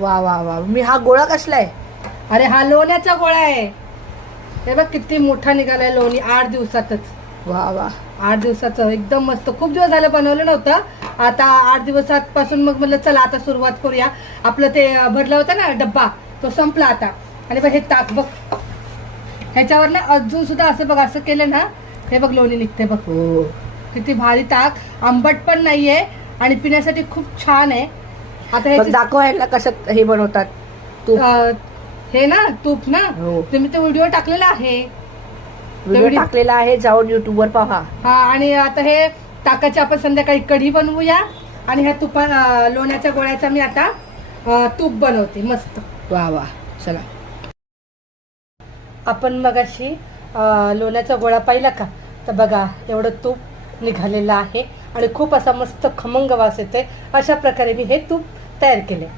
वा वा वा, मी हा गोळा कसला आहे? अरे हा लोण्याचा गोळा आहे. हे बघ किती मोठा निघालाय लोणी 8 दिवसातच. वा वा, 8 दिवसाचं एकदम मस्त. खूप दिवस झालं बनवलं नव्हतं. आता 8 दिवसापासून मग म्हणलं चला आता सुरुवात करूया. आपलं ते भरलं होतं ना डब्बा, तो संपला आता. आणि बघ हे ताक बघ, ह्याच्यावर ना अजून सुद्धा असं बघ, असं केलं ना हे बघ लोणी निघते बघ. हो किती भारी ताक, आंबट पण नाहीये आणि पिण्यासाठी खूप छान आहे. आता हे दाखव ह्याला कसं हे बनवतात. तूप हे ना तूप ना, हो. तुम्ही तो व्हिडिओ टाकलेला आहे. व्हिडिओ टाकलेला आहे, जाऊन YouTube वर पहा. हा, आणि आता हे ताकाची आपण संध्याकाळी कढी बनवूया. आणि ह्या लोण्याच्या गोळ्याचा मी आता तूप बनवते मस्त. वा वा, चला. आपण मगाशी लोण्याचा गोळा पाहिला का? तर बघा एवढं तूप निघालेलं आहे आणि खूप असा मस्त खमंग वास येते. अशा प्रकारे मी हे तूप तयार केले.